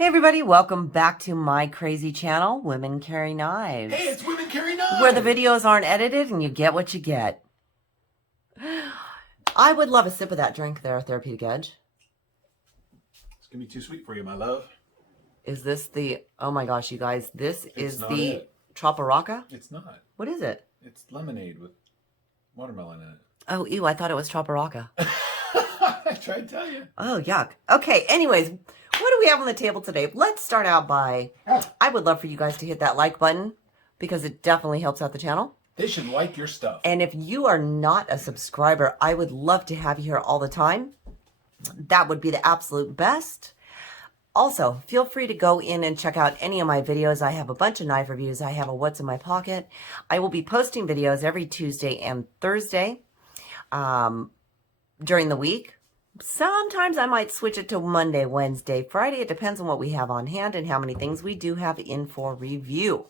Hey everybody, welcome back to my crazy channel, Women Carry Knives. Hey, it's Women Carry Knives! Where the videos aren't edited and you get what you get. I would love a sip of that drink there, Therapeutic Edge. It's going to be too sweet for you, my love. Is this the, oh my gosh, you guys, this is the it. Troparaca? It's not. What is it? It's lemonade with watermelon in it. Oh, ew, I thought it was Troparaca. I tried to tell you. Oh, yuck. Okay, anyways, what do we have on the table today? Let's start out by, I would love for you guys to hit that like button because it definitely helps out the channel. They should like your stuff. And if you are not a subscriber, I would love to have you here all the time. That would be the absolute best. Also, feel free to go in and check out any of my videos. I have a bunch of knife reviews. I have a What's in My Pocket. I will be posting videos every Tuesday and Thursday during the week. Sometimes I might switch it to Monday, Wednesday, Friday. It depends on what we have on hand and how many things we do have in for review.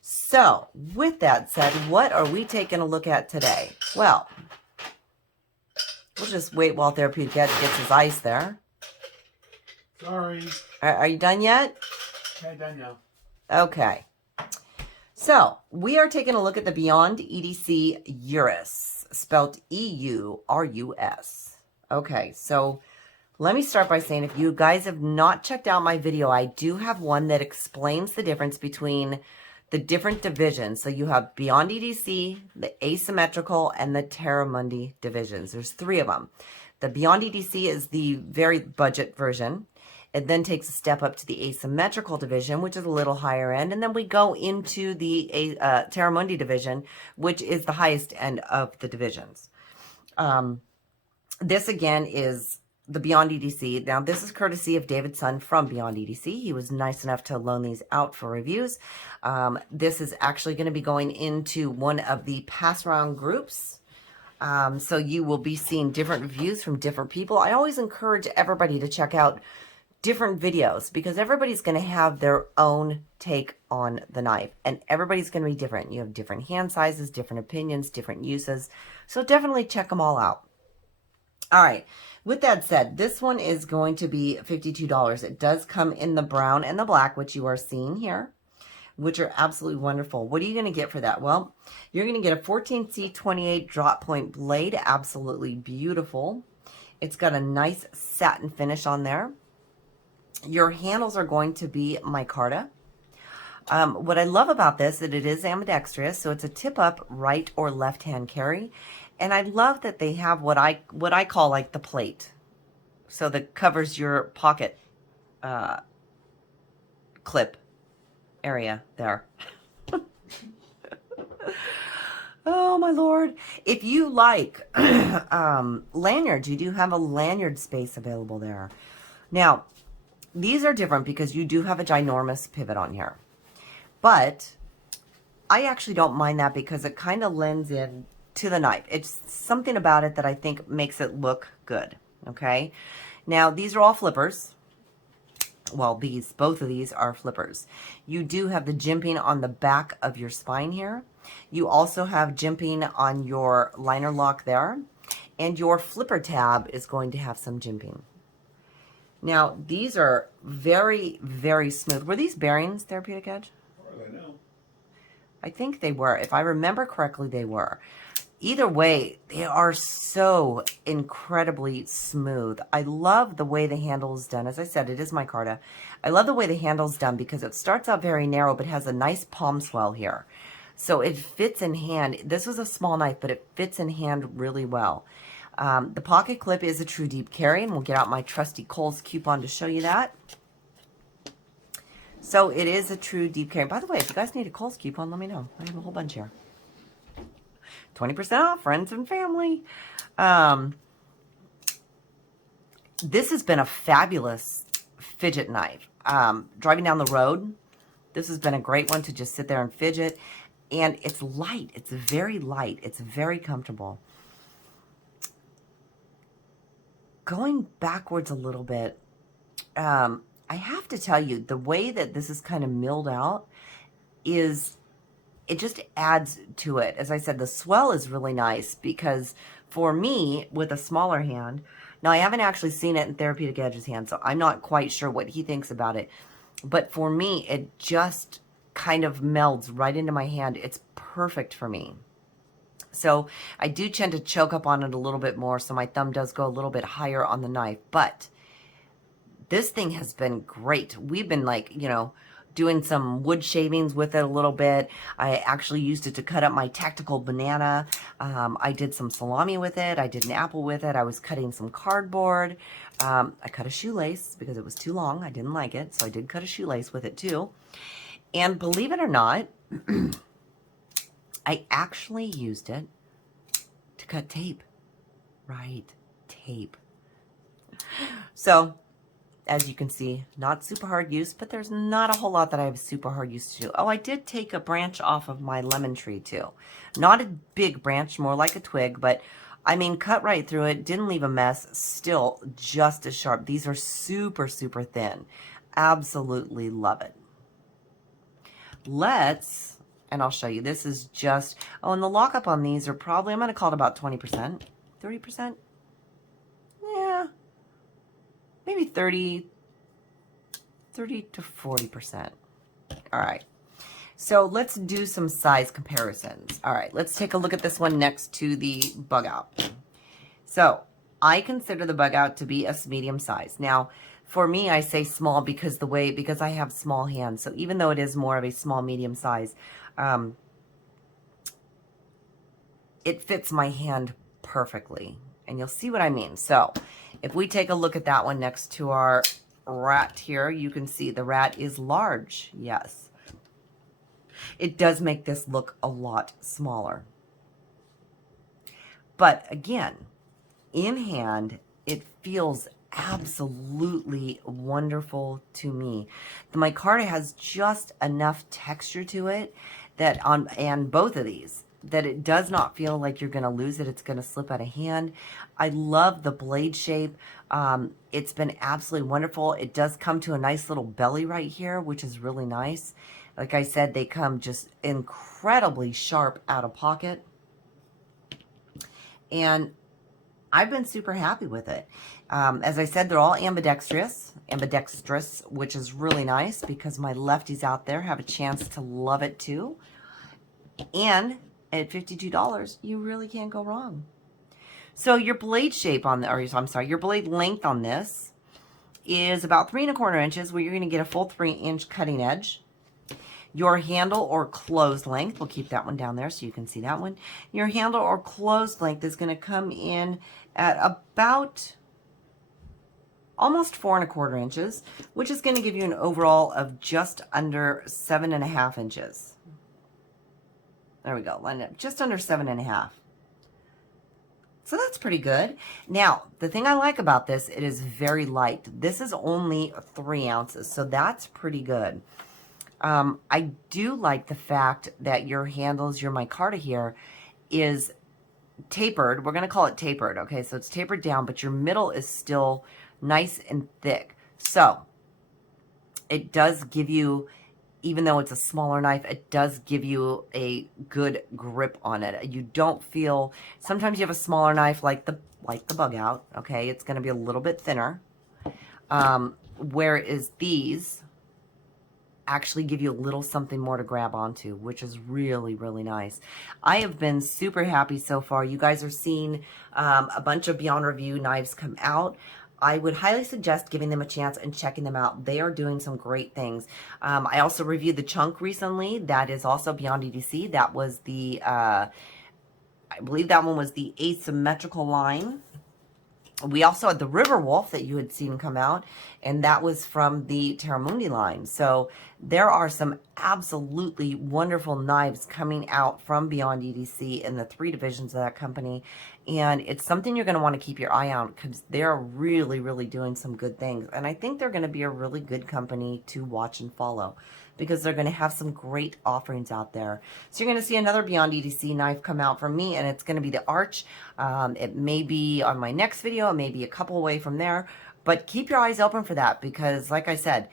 So, with that said, what are we taking a look at today? Well, we'll just wait while Therapeutic Edge gets his ice there. Sorry. Are you done yet? Okay, done now. Okay. So, we are taking a look at the Beyond EDC Eurus, spelled E-U-R-U-S. Okay, so let me start by saying if you guys have not checked out my video, I do have one that explains the difference between the different divisions. So you have Beyond EDC, the Asymmetrical, and the Terramundi divisions. There's three of them. The Beyond EDC is the very budget version. It then takes a step up to the Asymmetrical division, which is a little higher end. And then we go into the Terramundi division, which is the highest end of the divisions. This again is the Beyond EDC. Now, this is courtesy of David Sun from Beyond EDC. He was nice enough to loan these out for reviews. This is actually going to be going into one of the pass-around groups. So you will be seeing different reviews from different people. I always encourage everybody to check out different videos because everybody's going to have their own take on the knife. And everybody's going to be different. You have different hand sizes, different opinions, different uses. So definitely check them all out. All right. With that said, this one is going to be $52. It does come in the brown and the black, which you are seeing here, which are absolutely wonderful. What are you going to get for that? Well, you're going to get a 14C28 drop point blade. Absolutely beautiful. It's got a nice satin finish on there. Your handles are going to be micarta. What I love about this is that it is ambidextrous, so it's a tip-up right or left-hand carry. And I love that they have what I call like the plate. So that covers your pocket clip area there. Oh my Lord. If you like lanyards, you do have a lanyard space available there. Now, these are different because you do have a ginormous pivot on here. But I actually don't mind that because it kind of lends in to the knife. It's something about it that I think makes it look good. Okay. Now these are all flippers. Well, both of these are flippers. You do have the jimping on the back of your spine here. You also have jimping on your liner lock there. And your flipper tab is going to have some jimping. Now, these are very, very smooth. Were these bearings, Therapeutic Edge? I know. I think they were. If I remember correctly, they were. Either way, they are so incredibly smooth. I love the way the handle is done. As I said, it is micarta. I love the way the handle is done because it starts out very narrow, but has a nice palm swell here. So it fits in hand. This was a small knife, but it fits in hand really well. The pocket clip is a true deep carry, and we'll get out my trusty Kohl's coupon to show you that. So it is a true deep carry. By the way, if you guys need a Kohl's coupon, let me know. I have a whole bunch here. 20% off, friends and family. This has been a fabulous fidget knife. Driving down the road, this has been a great one to just sit there and fidget. And it's light. It's very light. It's very comfortable. Going backwards a little bit, I have to tell you, the way that this is kind of milled out is, it just adds to it. As I said, the swell is really nice because for me, with a smaller hand, Now, I haven't actually seen it in Therapeutic Edge's hand, so I'm not quite sure what he thinks about it. But for me, it just kind of melds right into my hand. It's perfect for me. So I do tend to choke up on it a little bit more, so my thumb does go a little bit higher on the knife. But this thing has been great. We've been like, you know, doing some wood shavings with it a little bit. I actually used it to cut up my tactical banana. I did some salami with it. I did an apple with it. I was cutting some cardboard. I cut a shoelace because it was too long. I didn't like it, so I did cut a shoelace with it too. And believe it or not, I actually used it to cut tape. Right, tape. So, as you can see, not super hard use, but there's not a whole lot that I have super hard use to do. Oh, I did take a branch off of my lemon tree too. Not a big branch, more like a twig, but I mean, cut right through it, didn't leave a mess, still just as sharp. These are super, super thin. Absolutely love it. Let's, and I'll show you, this is just, oh, and the lockup on these are probably, I'm going to call it about 20%, 30%. Yeah. Maybe 30 to 40%. All right. So let's do some size comparisons. All right. Let's take a look at this one next to the bug out. So I consider the bug out to be a medium size. Now, for me, I say small because I have small hands. So even though it is more of a small, medium size, it fits my hand perfectly. And you'll see what I mean. So if we take a look at that one next to our rat here, you can see the rat is large. Yes. It does make this look a lot smaller. But again, in hand, it feels absolutely wonderful to me. The micarta has just enough texture to it that and both of these, that it does not feel like you're going to lose it. It's going to slip out of hand. I love the blade shape. It's been absolutely wonderful. It does come to a nice little belly right here, which is really nice. Like I said, they come just incredibly sharp out of pocket. And I've been super happy with it. As I said, they're all ambidextrous, which is really nice because my lefties out there have a chance to love it too. And at $52, you really can't go wrong. So your blade shape on the, or I'm sorry, your blade length on this is about 3 1/4 inches, where you're going to get a full 3-inch cutting edge. Your handle or closed length, we'll keep that one down there so you can see that one. Your handle or closed length is going to come in at about almost 4 1/4 inches, which is going to give you an overall of just under 7 1/2 inches. There we go, line up just under 7 1/2. So that's pretty good. Now, the thing I like about this, it is very light. This is only 3 ounces, so that's pretty good. I do like the fact that your handles, your micarta here, is tapered. We're going to call it tapered, okay? So it's tapered down, but your middle is still nice and thick. So it does give you, even though it's a smaller knife, it does give you a good grip on it. You don't feel, sometimes you have a smaller knife like the bug out, okay? It's going to be a little bit thinner. Whereas these actually give you a little something more to grab onto, which is really, really nice. I have been super happy so far. You guys are seeing a bunch of Beyond Review knives come out. I would highly suggest giving them a chance and checking them out. They are doing some great things. I also reviewed the Chunk recently. That is also Beyond EDC. That was the, I believe that one was the asymmetrical line. We also had the River Wolf that you had seen come out, and that was from the Terramundi line. So there are some absolutely wonderful knives coming out from Beyond EDC in the 3 divisions of that company, and it's something you're going to want to keep your eye on because they're really, really doing some good things. And I think they're going to be a really good company to watch and follow, because they're going to have some great offerings out there. So you're going to see another Beyond EDC knife come out from me, and it's going to be the Arch. It may be on my next video, it may be a couple away from there, but keep your eyes open for that, because like I said,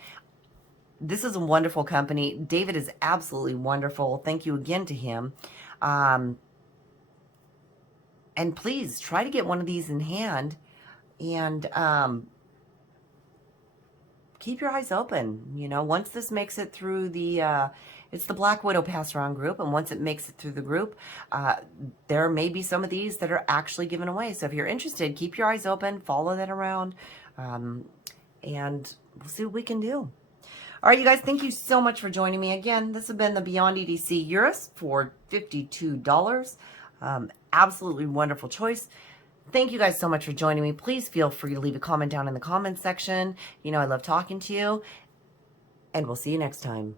this is a wonderful company. David is absolutely wonderful. Thank you again to him. And please try to get one of these in hand And keep your eyes open. You know, once this makes it through the, it's the Black Widow pass around group. And once it makes it through the group, there may be some of these that are actually given away. So if you're interested, keep your eyes open, follow that around, and we'll see what we can do. All right, you guys, thank you so much for joining me again. This has been the Beyond EDC Eurus for $52. Absolutely wonderful choice. Thank you guys so much for joining me. Please feel free to leave a comment down in the comments section. You know, I love talking to you, and we'll see you next time.